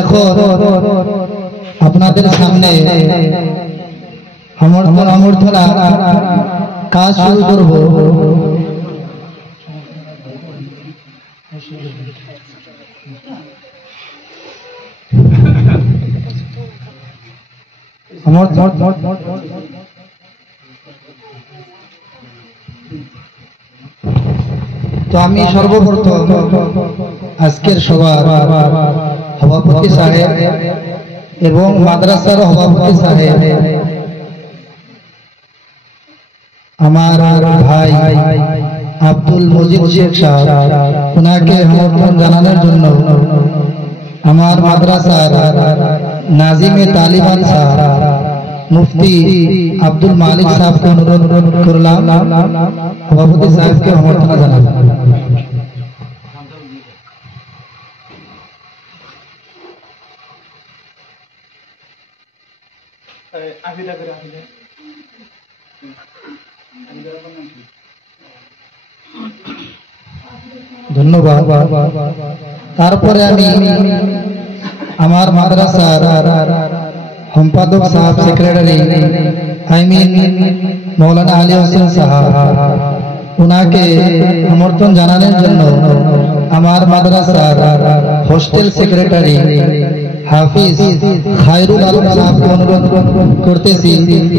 এখন আপনাদের সামনে অমূর্ধনা কাজ শুরু করব। তো আমি সর্বপ্রথম আজকের সভার সভাপতি সাহেব এবং মাদ্রাসার সভাপতি সাহেব আমার ভাই আব্দুল মজিদ শেখ সাহেব, ওনাকে সমর্থন জানানোর জন্য আমার মাদ্রাসার নাজিমে তালিবান সাহেব মুফতি আব্দুল মালিক সাহেবকে অনুরোধ করলাম সভাপতি সাহেবকে সমর্থন জানালাম। ধন্যবাদ। তারপরে আমি আমার মাদ্রাসার সম্পাদক সাহেব, সেক্রেটারি মৌলানা আলী হোসেন সাহেব, ওনাকে সমর্থন জানানোর জন্য আমার মাদ্রাসার হোস্টেল সেক্রেটারি হাফিজ খায়রুল আলম সাহেবকে অনুরোধ করতেছি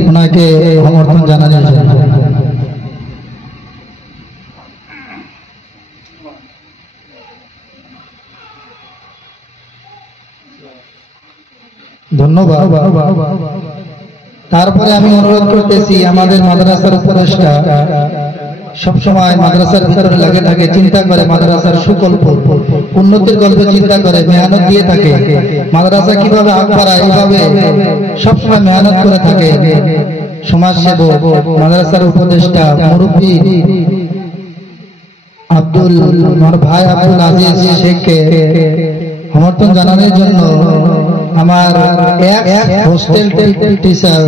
ওনাকে সমর্থন জানানোর জন্য। ধন্যবাদ। তারপরে আমি অনুরোধ করতেছি আমাদের মাদ্রাসার উপদেষ্টা সবসময় মাদ্রাসার ভিতরে লাগে থাকে, চিন্তা করে মাদ্রাসার সুকল্প উন্নতির গল্প চিন্তা করে, মেহনত দিয়ে থাকে, মাদ্রাসা কিভাবে আগ বাড়ায় এইভাবে সবসময় মেহনত করে থাকে সমাজসেবক মাদ্রাসার উপদেষ্টা মুরব্বী আমার ভাই আব্দুল আজিজ শেখকে সমর্থন জানানোর জন্য আমার এক হোস্টেল টিচার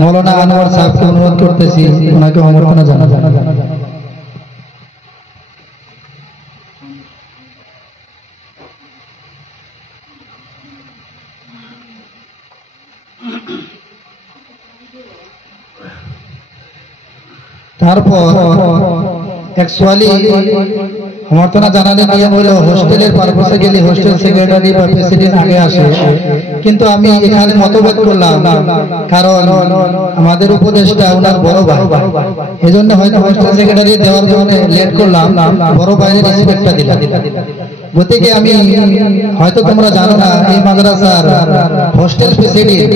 মৌলানা আনোয়ার সাহেবকে অনুরোধ করতেছি ওনাকে সমর্থন জানানো। তারপর অ্যাকচুয়ালি সমর্থনা জানালে নিয়ম হলো হোস্টেলের পারপাসে গেলে হোস্টেল সেক্রেটারি বা প্রেসিডেন্ট আগে আসে, কিন্তু আমি এখানে মতভেদ করলাম কারণ আমাদের উপদেষ্টা ওনার বড় ভাই, এজন্য হয়তো হোস্টেল সেক্রেটারি দেওয়ার জন্য লেট করলাম, বড় ভাইয়ের রেসপেক্টটা দিলাম। গতিকে আমি হয়তো তোমরা জানো না এই মাদ্রাসার হোস্টেল প্রেসিডেন্ট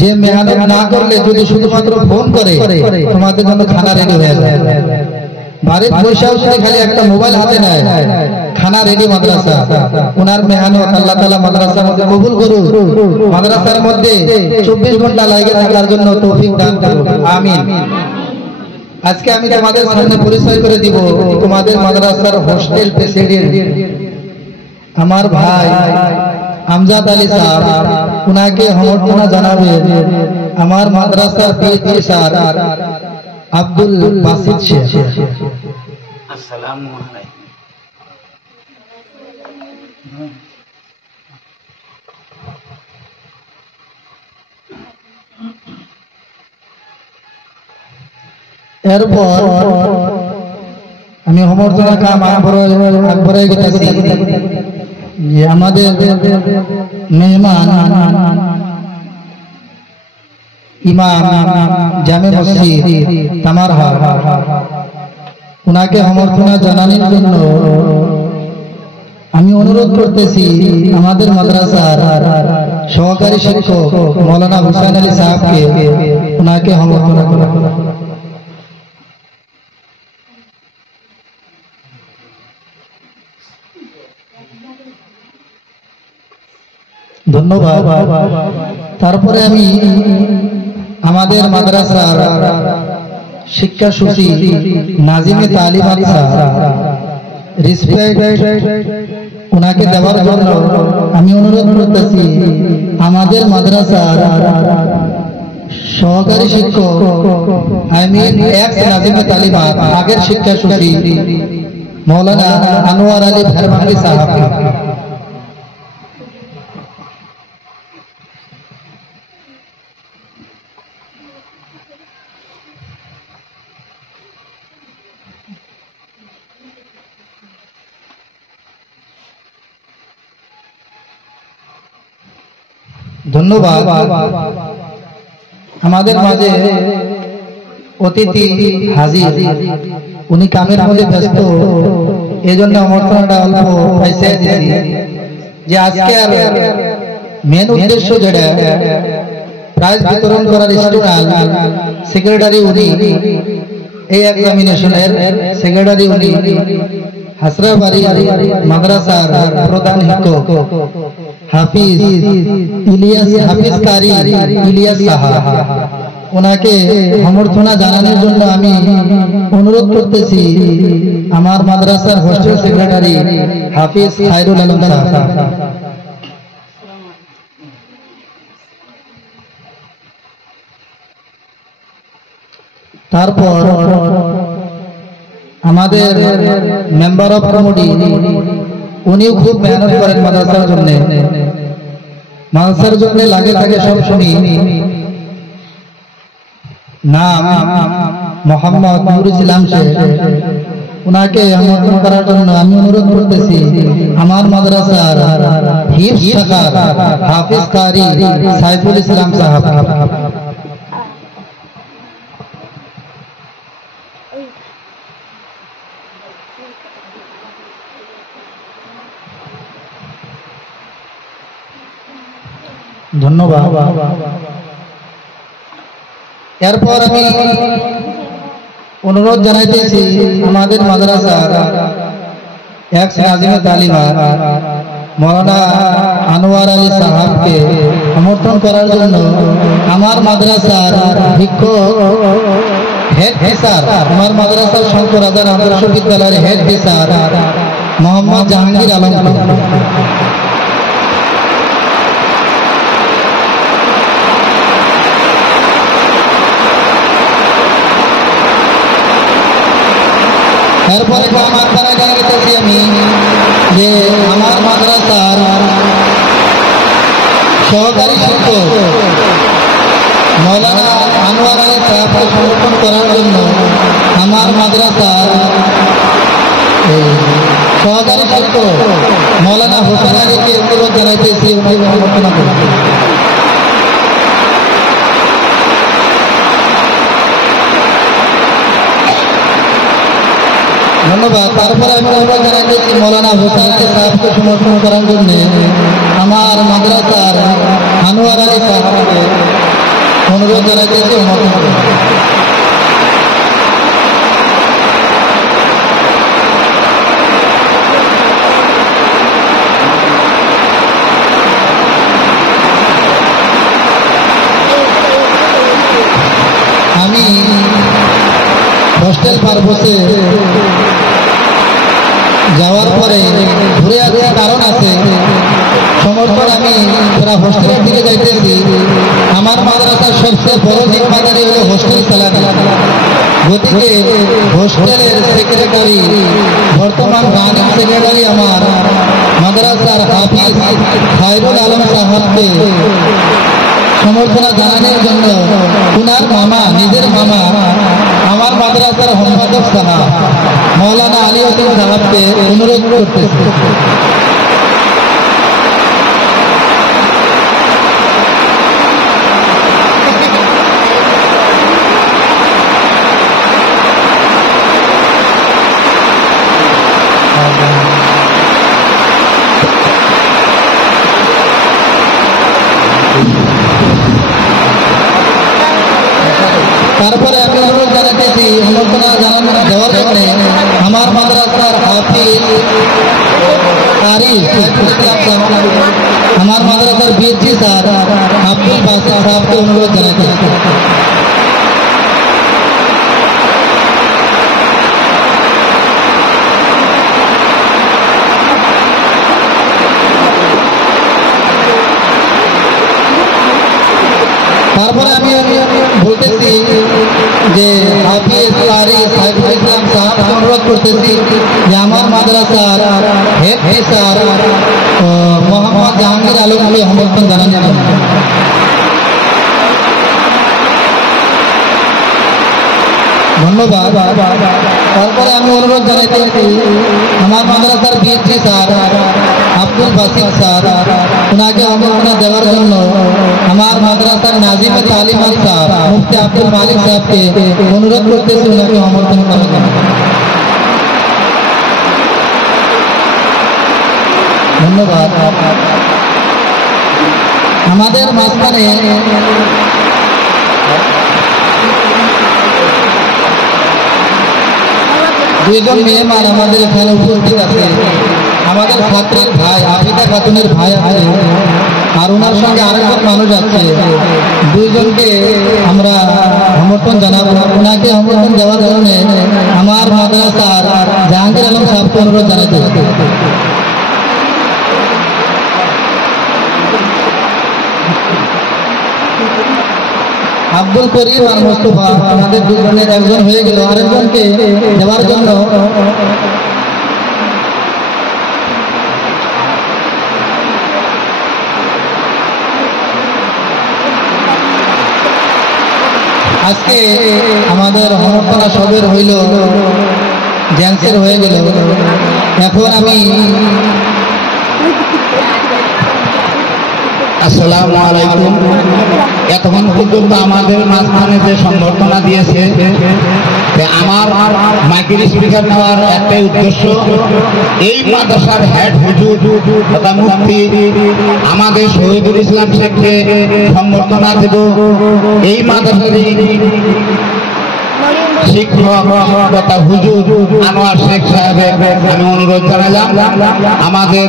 যে মেহনত না করলে যদি শুধুমাত্র ফোন করে তোমাদের জন্য খানা রেডি হয়ে যায়, বাড়ির পয়সাও যদি খালি একটা মোবাইল হাতে নেয় খানা রেডি মাদ্রাসা। ওনার মেহনত আল্লাহ তাআলা মাদ্রাসার মধ্যে কবুল করুন, মাদ্রাসার মধ্যে 24 ঘন্টা লাগে থাকার জন্য তৌফিক দান করুন, আমিন। আজকে আমি তোমাদের সামনে পরিচয় করে দিব তোমাদের মাদ্রাসার হোস্টেল প্রেসিডেন্ট আমার ভাই আমজাদ আলী সাহেব, উনাকে সমর্থন জানাবে আমার মাদ্রাসার পিএইচডি স্যার আব্দুল বাসিত শেখ। আসসালামু আলাইকুম। এরপর আমি সমর্থনা কাম আগবড়াই গেছি যে আমাদের মেহমান ইমাম জামে মসজিদ তামারহাট, ওনাকে সমর্থনা জানানোর জন্য আমি অনুরোধ করতেছি আমাদের মাদ্রাসার সহকারী শিক্ষক মৌলানা হুসাইন আলী সাহেবকে ওনাকে সমর্থনা করা। ধন্যবাদ। তারপরে আমি আমাদের মাদ্রাসার শিক্ষা সূচি নাজিমে তালিবান সাহেব রেসপেক্ট ওনাকে দেওয়ার জন্য আমি অনুরোধ করতেছি আমাদের মাদ্রাসার সহকারী শিক্ষক নাজিমে তালিবান আগের শিক্ষা সূচি মৌলানা আনোয়ার আলী ফরমানি সাহেব ধন্যবাদ। আমাদের মাঝে অতিথি হাজির, উনি কামের মধ্যে ব্যস্ত, এই জন্য আমন্ত্রণটা অল্প পয়সা দিয়েছি যে আজকে আর মেন উদ্দেশ্য যেটা প্রাইজ বিতরণ করার স্টুডেন্ট সেক্রেটারি উনি, এই এক্সামিনেশনের সেক্রেটারি উনি হাসরাবাড়ি মাদ্রাসার প্রধান শিক্ষক হাফিজ হাফিজ কারি ইলিয়াস সাহাব, ওনাকে সমর্থনা জানানোর জন্য আমি অনুরোধ করতেছি আমার মাদ্রাসার হোস্টেল সেক্রেটারি হাফিজ খায়রুল আলম সাহাব। তারপর আমাদের মেম্বার অফ কমিটি, উনিও খুব মেহনত করেন মাদ্রাসার জন্য লাগে থাকে সব শুনি। নাম মোহাম্মদ নুরুল ইসলাম শেখ, উনাকে আমন্ত্রণ করার জন্য আমি অনুরোধ করতেছি আমার মাদ্রাসার হিফজ শাখার হাফিজ কারি সাইফুল ইসলাম সাহাব। ধন্যবাদ। এরপর আমি অনুরোধ জানাইতেছি আমাদের মাদ্রাসার এক্স নাজিমে তালিমা মৌলানা আনোয়ার আলী সাহাবকে সমর্থন করার জন্য আমার মাদ্রাসার শিক্ষক হেড টিচার, আমার মাদ্রাসার শঙ্কর আজান আদর্শ বিদ্যালয়ের হেড টিচার মোহাম্মদ জাহাঙ্গীর আলম। এরপরে আমার দ্বারা জানাইতেছি আমি যে আমার মাদ্রাসার সহকারী শিক্ষক মৌলানা আনোয়ার আলী সাহাবকে সমর্থন করার জন্য আমার মাদ্রাসার সহকারী শিক্ষক মৌলানা হোসেন আলীকে অনুরোধ জানাইতেছি উনাকে সমর্থন করতে। ধন্যবাদ। তারপরে আমি অনুরোধ জানাইতেছি মৌলানা হোসেন আলী সাহেবকে সমর্থন করার জন্য আমার মাদ্রাসার আনোয়ার আলী সাহেবকে অনুরোধ জানাইতেছি সমর্থন করতে। আমি হোস্টেল পারপসে যাওয়ার পরে ঘুরে আসতে কারণ আছে, সমর্থন আমি পুরা হোস্টেলের দিকে যাইতেছি। আমার মাদ্রাসার সবচেয়ে বড় জিম্মাদারি হলো হোস্টেল চালানো, গতিকে হোস্টেলের সেক্রেটারি বর্তমান রানিং সেক্রেটারি আমার মাদ্রাসার হাফিজ খায়রুল আলম সাহাবকে সমর্থনা জানানোর জন্য উনার মামা, নিজের মামা আমার মাদ্রাসার সম্পাদক সাহাব মৌলানা আলী হোসেন সাহাবকে অনুরোধ করতেছে। তারপরে আমি অনুরোধ জানাতেছি সমর্থনা জানানো দেওয়ার জন্য আমার মাদ্রাসার হাফিজ কারি আমার মাদ্রাসার বিএসজি স্যার আব্দুল বাসির সাহেবকে অনুরোধ জানাতেছি। তারপরে আমি বলতেছি যে হাফিজ কারি সাইফুল ইসলাম সাহেবকে অনুরোধ করতেছি যে আমার মাদ্রাসার হেড টিচার মোহাম্মদ জাহাঙ্গীর আলমকে সমর্থন জানানোর জন্য। ধন্যবাদ। তারপরে আমি অনুরোধ জানাইতেছি আমার মাদ্রাসার বিএসজি স্যার আব্দুল বাসিত স্যার, ওনাকে অবমাননা দেওয়ার জন্য আমার মাদ্রাসার নাজিমে তালিমাত স্যার মুফতি আব্দুল মালিক সাহেবকে অনুরোধ করতেছি ওনাকে আমন্ত্রণ করার জন্য। ধন্যবাদ। আমাদের মাঝখানে দুইজন মেহমান আমাদের এখানে উপস্থিত আছে। আমাদের ছাত্রের ভাই আফিদা খাতুনের ভাই আছে, আর ওনার সঙ্গে আরেকজন মানুষ আছে। দুইজনকে আমরা সমর্থন জানাবো। ওনাকে সমর্থন দেওয়ার জন্য আমার মাদ্রাসার জাহাঙ্গীর আলম সাহেবকে অনুরোধ জানাতে। আব্দুল করিম আর মোস্তফা আমাদের দুজনের একজন হয়ে গেল, আরেকজনকে দেওয়ার জন্য আজকে আমাদের সমর্থনা সবের হইল জেন্টসের হয়ে গেল। এখন আমি আসসালামু আলাইকুম। এতক্ষণ পর্যন্ত আমাদের মাঝখানে যে সংবর্ধনা দিয়েছে, আমার মাইকের স্পিকার নেওয়ার একটাই উদ্দেশ্য, এই মাদ্রাসার হেড হুজুর তথা মুফতি আমাদের শহীদুল ইসলাম শেখকে সংবর্ধনা দেব। এই মাদ্রাসার শিক্ষক তথা হুজুর আনোয়ার শেখ সাহেবের আমি অনুরোধ জানালাম আমাদের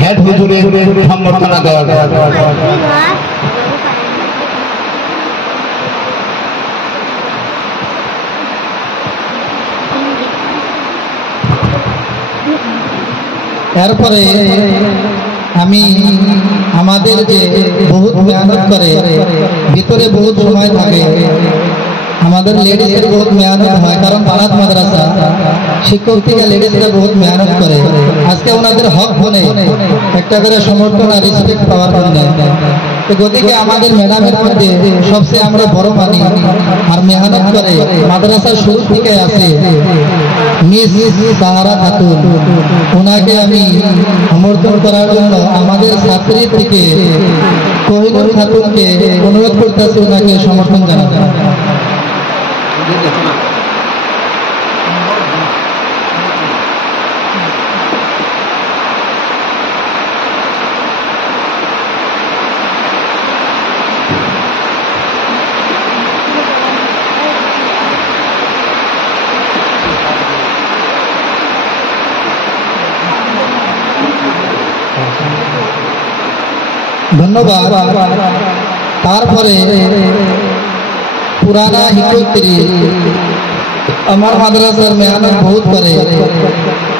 হেড হুজুরের সংবর্ধনা দেওয়ার। এরপরে আমি আমাদের যে বহুত মেহনত করে ভিতরে বহুত সময় থাকে, আমাদের লেডিসের বহুত মেহনত হয়, কারণ বানাত মাদ্রাসা শিক্ষক থেকে লেডিসরা বহুত মেহনত করে। আজকে ওনাদের হক বলে একটা করে সমর্থন আর রেসপেক্ট পাওয়ার জন্য। গতিকে আমাদের ম্যাডামের মধ্যে সবচেয়ে আমরা বড় মানি আর মেহনত করে মাদ্রাসার শুরু থেকে আছে মিস সাহারা খাতুন। ওনাকে আমি সমর্থন করার জন্য আমাদের ছাত্রী থেকে কোহিনুর খাতুনকে অনুরোধ করতেছি ওনাকে সমর্থন জানাতে। ধন্যবাদ। তারপরে পুরানা শিক্ষার্থী আমার মাদ্রাসার মেহনত বহুত করে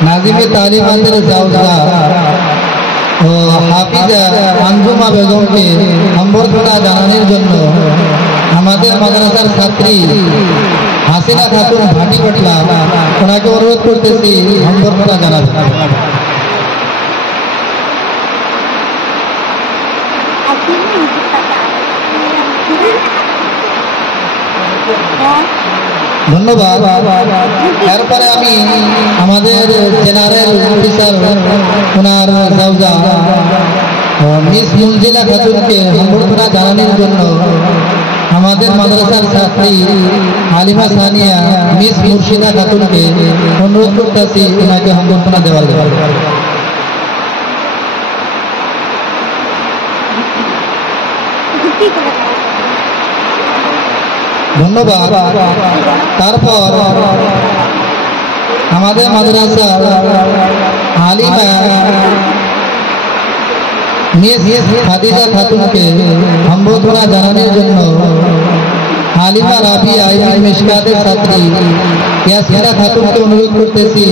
নাজিমে তালিমাতের জাওজা ও হাফিজা আঞ্জুমা বেগমকে সম্বর্ধনা জানানোর জন্য আমাদের মাদ্রাসার ছাত্রী হাসিনা খাতুন ভাটিপটলা ওনাকে অনুরোধ করতেছি সম্বর্ধনা জানাবে। ধন্যবাদ। এরপরে আমি আমাদের জেনারেল অফিসার ওনার জাওজা মিস মুনজিলা খাতুনকে সম্বর্ধনা জানানোর জন্য আমাদের মাদ্রাসার ছাত্রী আলিমা সানিয়া মিস মুর্শিদা খাতুনকে অনুরোধ করতেছি ওনাকে সম্বর্ধনা দেওয়ার জন্য। ধন্যবাদ। তারপর আমাদের মাদ্রাসার আলিমা মিস খাদিজা খাতুনকে সম্বর্ধনা জানানোর জন্য আলিমা রাবিয়া ইবনে মিশকাতের ছাত্রী ইয়াসিনা খাতুনকে অনুরোধ করতেছি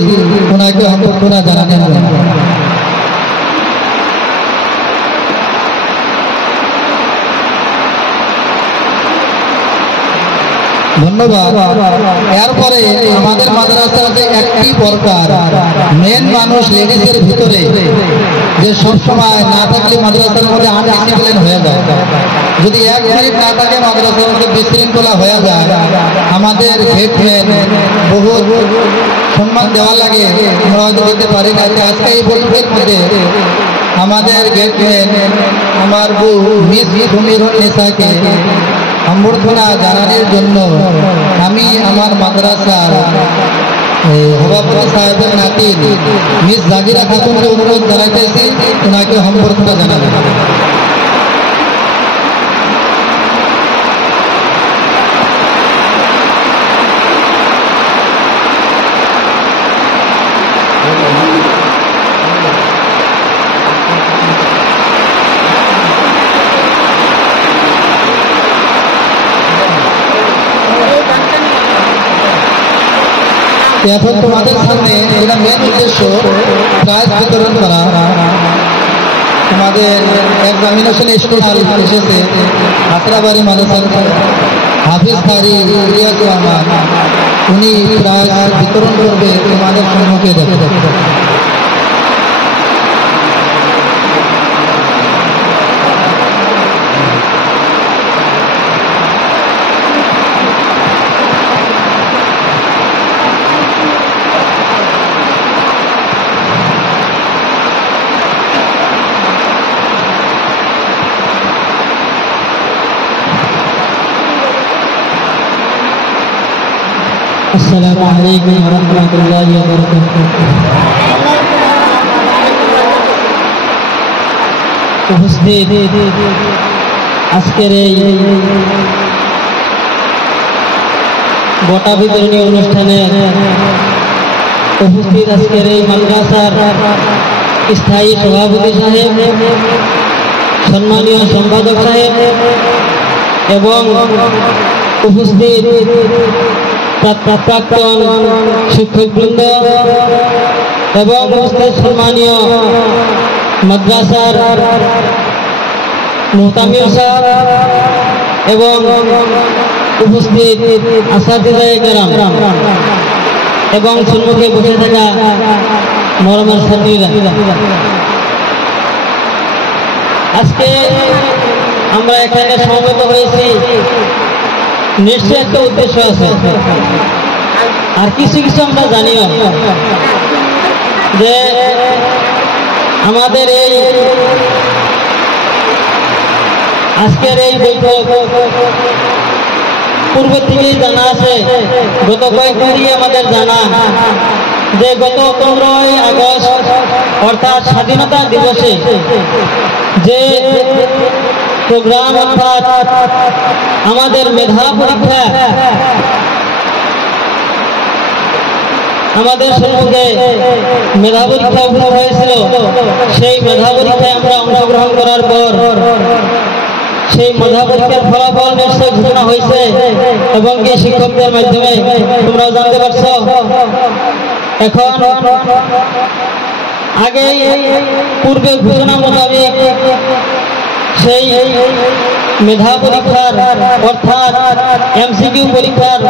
ওনাকে সম্বর্ধনা জানানোর জন্য। ধন্যবাদ। এরপরে আমাদের মাদ্রাসার যে একটি প্রকার মেন মানুষ লেডিসের ভিতরে যে সবসময় না থাকলে মাদ্রাসার মধ্যে আনডিসিপ্লিন হয়ে যায়, যদি এক মিনিট না থাকে মাদ্রাসার মধ্যে বিশৃঙ্খলা হয়ে যায়, আমাদের হেডম্যান বহুত সম্মান দেওয়া লাগে, আমরা হয়তো দিতে পারি না। আজকে এই বৈঠকের মধ্যে আমাদের গেটম্যান আমার বউ মিস সুমিরুন্নিসাকে সম্বর্ধনা জানানোর জন্য আমি আমার মাদ্রাসার সভাপতি সাহেবের নাতি মিস জাজিরা খাতুনকে অনুরোধ জানাইতেছি ওনাকে সম্বর্ধনা জানাবেন। এখন তোমাদের সামনে এটা মেন উদ্দেশ্য প্রাইজ বিতরণ করা। তোমাদের এক্সামিনেশন স্টুডেন্ট এসেছে হাতরাবাড়ি মাদ্রাসার হাফিজ কারি রিয়াজ রহমান, উনি প্রাইজ বিতরণ করবে তোমাদের সম্মুখে দেখে। আসসালামু আলাইকুম ওয়া রাহমাতুল্লাহি ওয়া বারাকাতুহু। উপস্থিত আজকের এই বঁটা বিতরণী অনুষ্ঠানে উপস্থিত আজকের এই মাদ্রাসার স্থায়ী সভাপতি সাহেব, সম্মানীয় সম্পাদক সাহেব এবং উপস্থিত প্রাক্তন শিক্ষকবৃন্দ এবং উপস্থিত সম্মানীয় মাদ্রাসার মুহতামিম সাহেব এবং উপস্থিত আসাতিজায়ে কেরাম এবং সম্মুখে বসে থাকা মরমের ছাত্রীরা, আজকে আমরা এখানে সমবেত হয়েছি নিশ্চয় একটা উদ্দেশ্য আছে, আর কিছু কিছু আমরা জানিও যে আমাদের এই আজকের এই বৈঠক পূর্ব থেকেই জানা আছে। গত কয়েকদিন দিয়ে আমাদের জানা যে গত 15ই আগস্ট অর্থাৎ স্বাধীনতা দিবসে যে প্রোগ্রাম অর্থাৎ আমাদের মেধা পরীক্ষা আমাদের সম্মুখে মেধা পরীক্ষা উপস্থিত হয়েছিল, সেই মেধা পরীক্ষায় আমরা অংশগ্রহণ করার পর সেই মেধা পরীক্ষার ফলাফল নিশ্চয় ঘোষণা হয়েছে এবং এই শিক্ষকদের মাধ্যমে তোমরা জানতে পারছো। এখন আগে পূর্বে ঘোষণা মোতাবেক সেই মেধা পরীক্ষার অর্থাৎ এমসিকিউ পরীক্ষার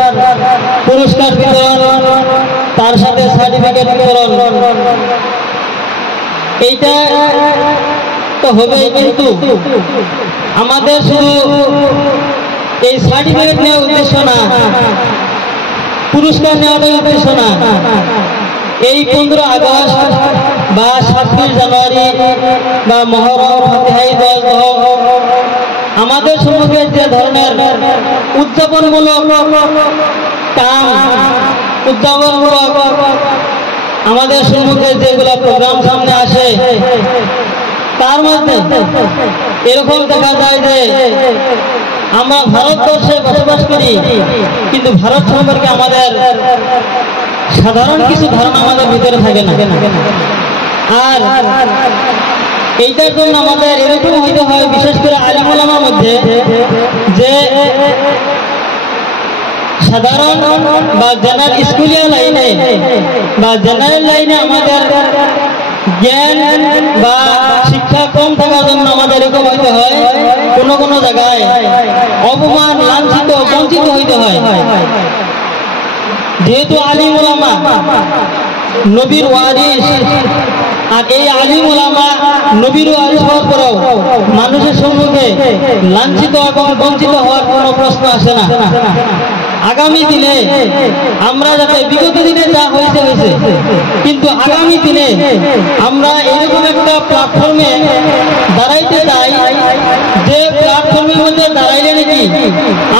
পুরস্কার বিতরণ, তার সাথে সার্টিফিকেট বিতরণ, এইটা তো হবেই, কিন্তু আমাদের শুধু এই সার্টিফিকেট নেওয়ার উদ্দেশ্য না, পুরস্কার নেওয়াটাই উদ্দেশ্য না। এই 15 আগস্ট বা 26 জানুয়ারি বা মহরম, ফাতিহাই দশ আমাদের সম্মুখে যে ধরনের উদযাপনমূলক কাম, উদযাপনমূলক আমাদের সম্মুখে যেগুলো প্রোগ্রাম সামনে আসে, তার মধ্যে এরকম দেখা যায় যে আমরা ভারতবর্ষে বসবাস করি, কিন্তু ভারত সম্পর্কে আমাদের সাধারণ কিছু ধারণা আমাদের ভিতরে থাকে না। আর এইটার জন্য আমাদের এরকম হইতে হয়, বিশেষ করে আলিম ওলামার মধ্যে, যে সাধারণ বা জেনারেল স্কুলিয়া লাইনে বা জেনারেল লাইনে আমাদের জ্ঞান বা শিক্ষা কম থাকার জন্য আমাদের এরকম হইতে হয়, কোনো কোনো জায়গায় অপমান, লাঞ্ছিত, বঞ্চিত হইতে হয়। যেহেতু আলিম ওলামা নবীর ওয়ারিস, আর এই আলিম ওলামা নবীর ওয়ারিস হওয়ার পরেও মানুষের সম্মুখে লাঞ্ছিত এবং বঞ্চিত হওয়ার কোনো প্রশ্ন আসে না। আগামী দিনে আমরা যাতে বিগত দিনে যা হয়েছে হয়েছে, কিন্তু আগামী দিনে আমরা এরকম একটা প্ল্যাটফর্মে দাঁড়াইতে চাই যে প্ল্যাটফর্মের মধ্যে দাঁড়াইলে নাকি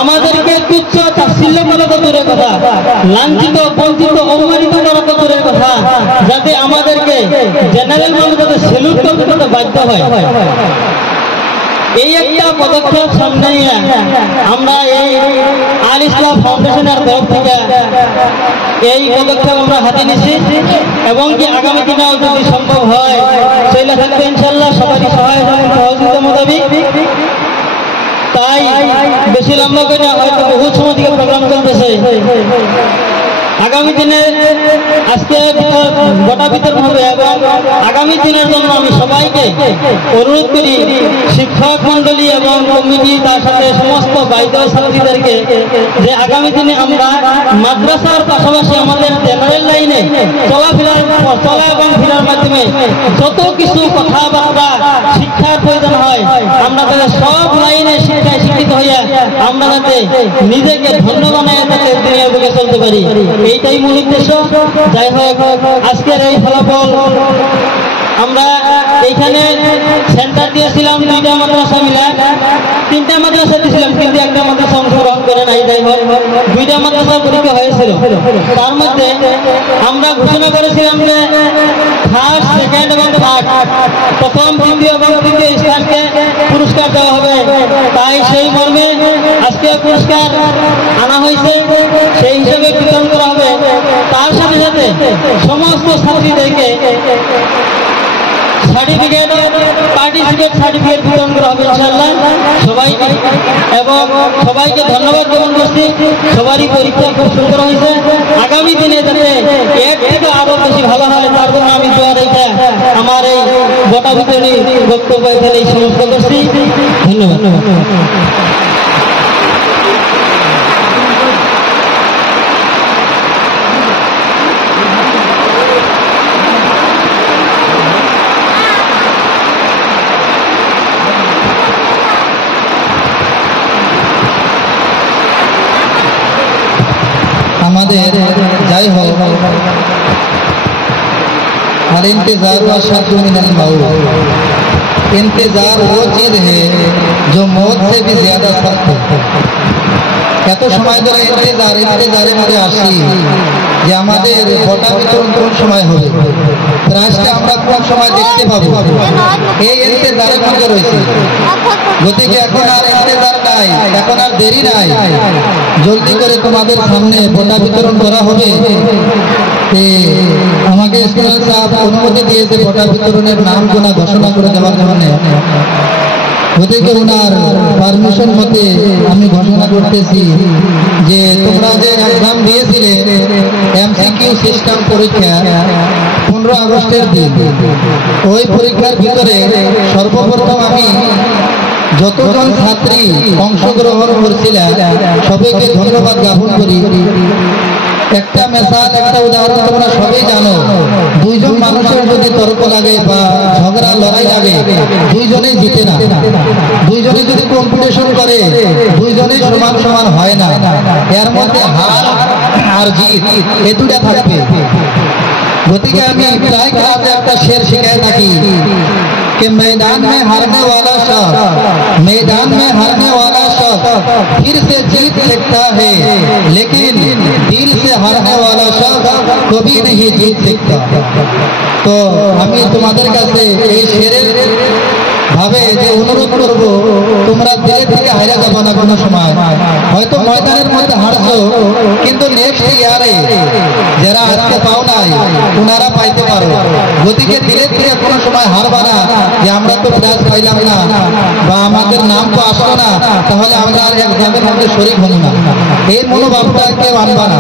আমাদেরকে তুচ্ছ তাচ্ছিল্য করা তো দূরের কথা, লাঞ্ছিত বঞ্চিত অপমানিত করা তো দূরের কথা, যাতে আমাদেরকে জেনারেল মানুষ যাতে সেলুট করতে বাধ্য হয়। এই একটা পদক্ষেপ সামনে নিয়ে আমরা এই আল ইসলাম ফাউন্ডেশনের তরফ থেকে এই পদক্ষেপ আমরা হাতে নিছি, এবং কি আগামী দিনেও যদি সম্ভব হয় সেইটা থাকবে ইনশাল্লাহ সবারই সহযোগিতা মোতাবেক। তাই বেশি লম্বা করে হয়তো বহু সময় থেকে প্রোগ্রাম চলতেছে, আগামী দিনে আজকে গোটা বিতরণ হবে, এবং আগামী দিনের জন্য আমি সবাইকে অনুরোধ করি, শিক্ষক মন্ডলী এবং কমিটি তার সাথে সমস্ত বাইদ ছাত্রীদেরকে, যে আগামী দিনে আমরা মাদ্রাসার পাশাপাশি আমাদের জেনারেল লাইনে চলা এবং ফেরার মাধ্যমে যত কিছু কথাবার্তা শিক্ষার প্রয়োজন হয় আমরা তাদের সব লাইনে শিক্ষায় শিক্ষিত হইয়া আমরা যাতে নিজেকে ধন্য বানায় যাতে দুনিয়ার বুকে চলতে পারি, এইটাই মূল উদ্দেশ্য। যাই হোক, আজকের এই ফলাফল আমরা এইখানে সেন্টার দিয়েছিলাম 2টা মাদ্রাসা মিলে, 3টা মাদ্রাসা দিয়েছিলাম, কিন্তু একটা মাদ্রাসা অংশগ্রহণ করে নাই। যাই হোক, 2টা মাদ্রাসা পরীক্ষা হয়েছিল, তার মধ্যে আমরা ঘোষণা করেছিলাম যে ফার্স্ট, সেকেন্ড এবং থার্ড, প্রথম, দ্বিতীয় এবং তৃতীয় স্থানকে পুরস্কার দেওয়া হবে। তাই সেই মর্মে আজকে পুরস্কার আনা হয়েছে, সেই হিসাবে বিতরণ করা হবে। তার সাথে সাথে সমস্ত ছাত্রীদেরকে সার্টিফিকেট, পার্টিসিপেট সার্টিফিকেট বিতরণ করা হবে ইনশাআল্লাহ সবাইকে, এবং সবাইকে ধন্যবাদ জ্ঞাপন করছি। সবারই পরীক্ষা খুব সুন্দর হয়েছে, আগামী দিনে যাতে এর থেকে আরো বেশি ভালো হয় তার জন্য আমি দোয়া রেখে আমার এই গোটা বিতরণী বক্তব্য এখানে সমাপ্ত করছি। ধন্যবাদ। আমাদের যাই হোক, अल इंतजार अशद्द मिनल मौत, इंतजार वो चीज है जो मौत से भी ज्यादा सख्त है। এত সময় ধরে ইন্তেজারের মধ্যে আসি যে আমাদের গোটা বিতরণ কোন সময় হবে, প্রাইজটা আমরা কোন সময় দেখতে পাবো, এই ইন্তেজারের মধ্যে রয়েছে। গতিকে এখন আর ইন্তেজার নাই, এখন আর দেরি নাই, জলদি করে তোমাদের সামনে গোটা বিতরণ করা হবে। আমাকে ইসমাইল সাহেব অনুমতি দিয়েছে গোটা বিতরণের নাম গোনা ঘোষণা করে দেওয়ার জন্য। গতিকে ওনার পারমিশন মতে আমি ঘোষণা করতেছি যে তোমরা যে এক্সাম দিয়েছিলে এমসিকিউ সিস্টেম পরীক্ষা 15 আগস্টের দিন, ওই পরীক্ষার ভিতরে সর্বপ্রথম আমি যতজন ছাত্রী অংশগ্রহণ করছিলেন সবাইকে ধন্যবাদ জ্ঞাপন করি। একটা মেসাল, একটা উদাহরণ তোমরা সবাই জানো, দুইজন মানুষের যদি তর্ক লাগে বা ঝগড়া লড়াই লাগে, দুইজনেই জিতে না। দুইজনে যদি কম্পিটিশন করে দুইজনেই সমান সমান হয় না, এর মধ্যে হার আর জিত এ দুটা থাকবে। গতিকে আমি প্রায় ক্লাসে একটা শের শিখাই থাকি कि मैदान में हारने वाला शख्स, मैदान में हारने वाला शख्स फिर से जीत सकता है, लेकिन दिल से हारने वाला शख्स कभी नहीं जीत सकता। तो আমি তোমাদের কাছে এই শেরের ভাবে যে অনুরোধ করব, তোমরা দিলে থেকে হারা যাবে না কোনো সময়। হয়তো ময়দানের মধ্যে হারছো, কিন্তু নেক্সট ইয়ারে যারা আজকে পাও নাই ওনারা পাইতে পারো। গতিকে দিলে থেকে কোনো সময় হারবা না যে আমরা তো প্রাইজ পাইলাম না বা আমাদের নাম তো আসলো না, তাহলে আমরা আর এক্সামের মধ্যে শরীক হব না, এই মনোভাবটা কেউ আনবা না।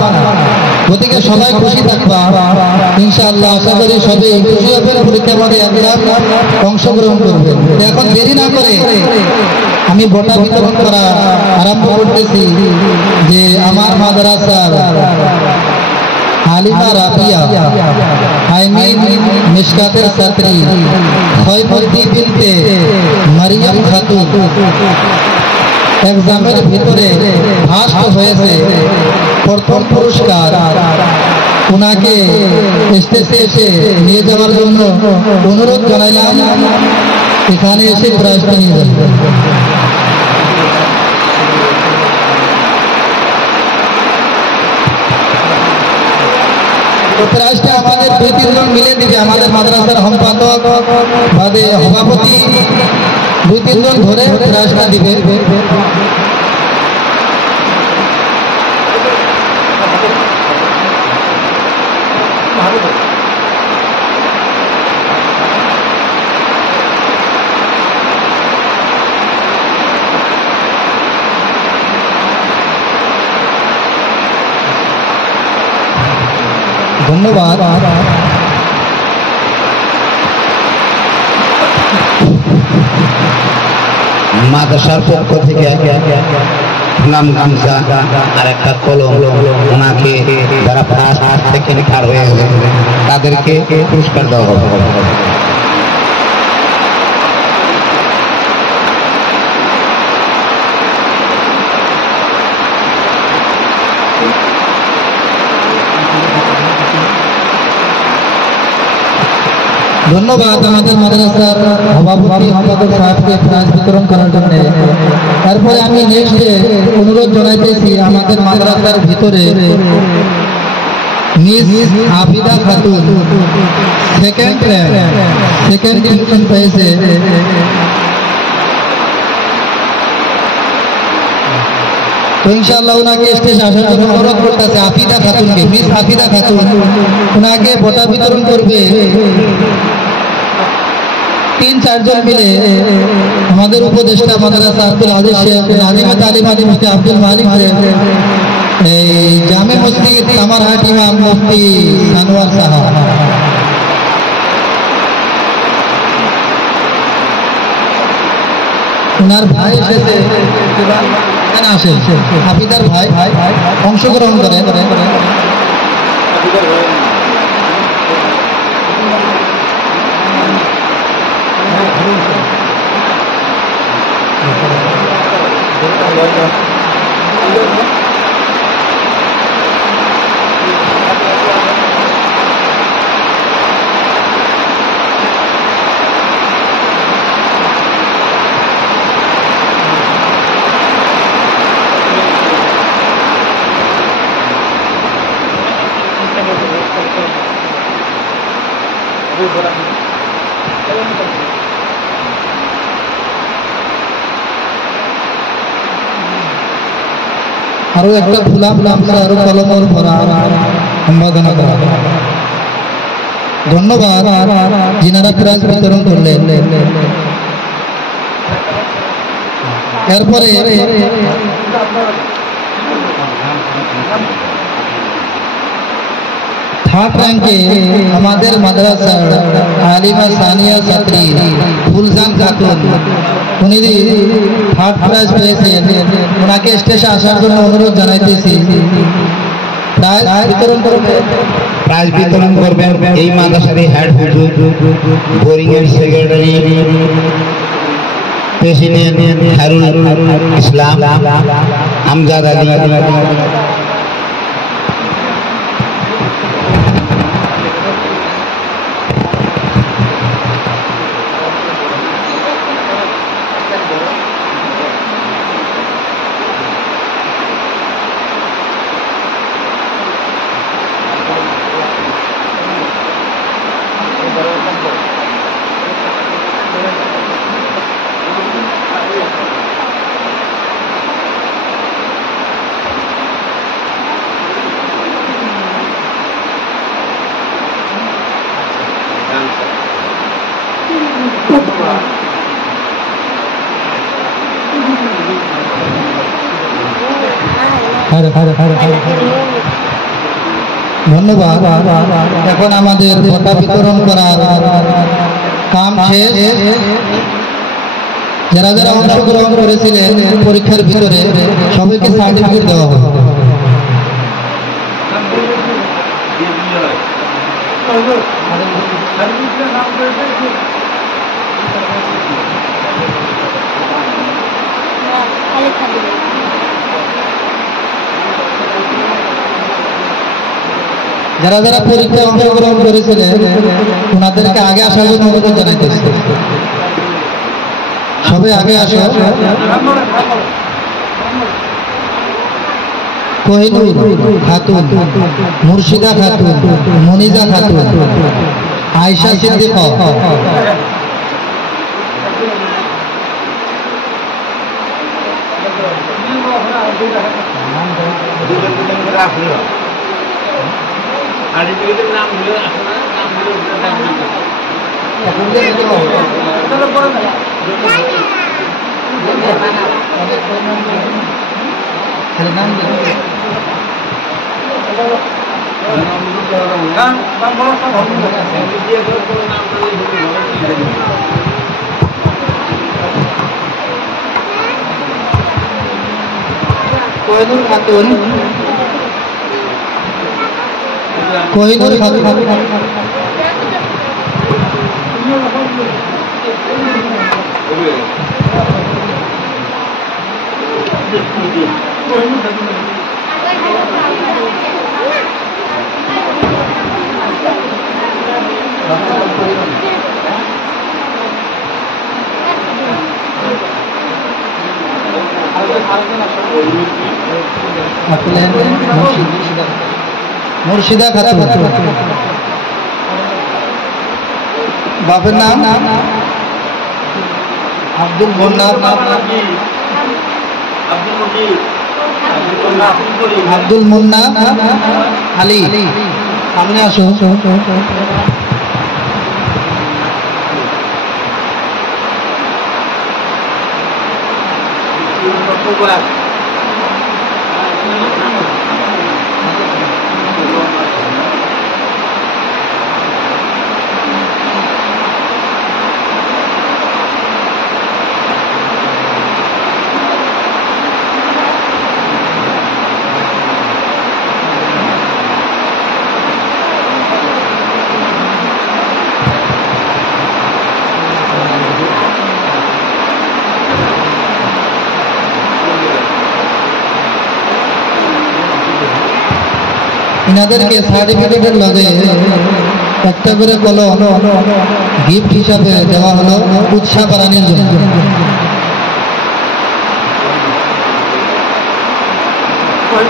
গতিকে সবাই খুশি থাকবা ইনশাআল্লাহ। আশা করি সবাই খুশি হবেন, পরীক্ষার মধ্যে একদম অংশগ্রহণ করবেন। এখন দেরি না করে আমি বটা বিতরণ করা আরম্ভ করতেছি। যে আমার মাদ্রাসার হালিমা রাবিয়া, আই মিন মিশকাতের ছাত্রী খয়বুদ্দি বিনতে মারিয়াম খাতুন, এক্সামের ভিতরে ফার্স্ট হয়েছে, প্রথম পুরস্কার, ওনাকে স্টেজে এসে নিয়ে যাওয়ার জন্য অনুরোধ জানাইলাম, এখানে এসে প্রাইজটা নিয়ে যাবেন। প্রাইজটা আমাদের 2-3 জন মিলে দিবে, আমাদের মাদ্রাসার সম্পাদক বাদে সভাপতি 2-3 জন ধরে প্রাইজটা দিবে। ধন্যবাদ। মাদ্রাসার পক্ষ থেকে নাম গামছা আর একটা কলম ওনাকে যারা ফার্স্ট সেকেন্ড থার্ড হয়ে গেছে তাদেরকে পুরস্কার দেওয়া হবে। ধন্যবাদ আমাদের মাদ্রাসার সভাপতি সম্পাদক সাহেবকে প্রাইজ বিতরণ করার জন্য। তারপরে আমি নেক্সট অনুরোধ জানাইতেছি আমাদের মাদ্রাসার ভিতরে miss Abida Khatun second division পেয়েছে। তো ইনশাআল্লাহ ওনাকে স্টেজে আসার জন্য অনুরোধ করতেছে, আফিদা খাতুনকে, মিস আফিদা খাতুন, ওনাকে বঁটা বিতরণ করবে 3-4 জন মিলে আমাদের উপদেষ্টা মাদ্রাসা আব্দুল আজিজ শেখ, নাজিমা তালিম আলী মুফতি আব্দুল মালিক শেখ, এই জামে মসজিদ কামারহাট ইমাম মুফতি সানোয়ার সাহা। ওনার ভাই এসেছে, আসে হাফিদার ভাই অংশগ্রহণ করে। আরো একটা ফুলাম গামছা আরো কলমর ভরা সম্বোধনা করা। ধন্যবাদ যিনারা প্রাইজ বিতরণ করলেন। এরপরে থার্ড র্যাঙ্কে আমাদের মাদ্রাসার আলিমা সানিয়া ছাত্রী ফুলজান খাতুন, উনি থার্ড প্রাইজ পেয়েছেন। ওনাকে স্টেজে আসার জন্য অনুরোধ জানাইতেছি। প্রাইজ বিতরণ করবেন এই মাদ্রাসার হেড হুজুর, বোরিং এর সেক্রেটারি, প্রেসিডেন্ট হারুন ইসলাম, আমজাদ আলী। ধন্যবাদ। এখন আমাদের বঁটা বিতরণ করার কাম শেষ। যারা যারা অংশগ্রহণ করেছিলেন পরীক্ষার ভিতরে সবাইকে সার্টিফিকেট দেওয়া হবে। খালি যারা যারা পরীক্ষায় অংশগ্রহণ করেছিলেন ওনাদেরকে আগে আসার জন্য অনুরোধ জানাইতেছে। সবাই আগে আসো। কোহিনুর খাতুন, মুর্শিদা খাতুন, মনিজা খাতুন, আয়েশা সিদ্দিকা, কোহিনুর খাতুন, কোহিনুর খাতুন, মুর্শিদা খাতুন, বাপের নাম আব্দুল মুন্না, আব্দুল মুন্না আলী, সামনে আসো। ইনাদেরকে সার্টিফিকেটের লগে একটা করে কলম গিফট হিসাবে দেওয়া হলো উৎসাহ বাড়ানোর জন্য।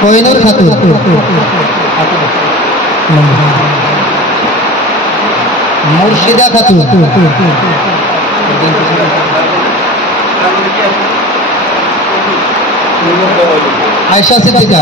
কোহিনুর খাতুন, মুর্শিদা খাতুন, আয়েশা সিদ্দিকা,